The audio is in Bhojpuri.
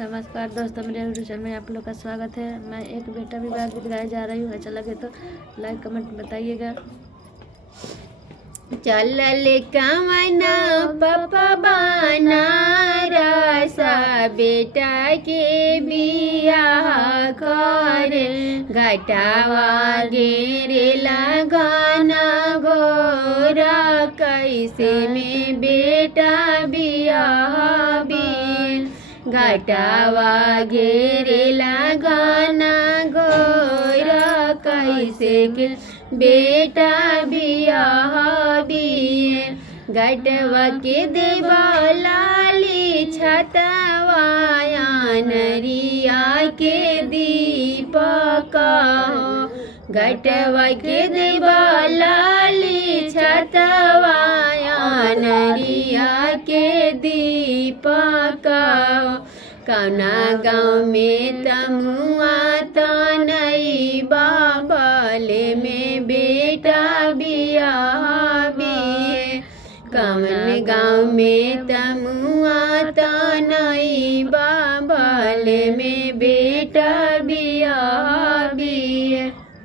नमस्कार दोस्तों, मेरे यूट्यूब चैनल में आप लोग का स्वागत है। मैं एक बेटा विवाह गीत गाए जा रही हूँ। अच्छा लगे तो लाइक कमेंट बताइएगा। चलल कमना पपा बनारसा बेटा के बियाह करे घटावा गेरे लगना गोरा कैसे में बेटा बियाह बिन घटावा घेरे लगना गोरा कैसे के बेटा बियाह बिए घटवा के देवाली छतवाया नरिया के दीपक घटवा के देवाली छतवाया नरिया के दीपक कौना गाँव में तमुआ तनई बाबले में बेटा बियाह बिए कौन गाँव में तमुआ तनई बाबले में बेटा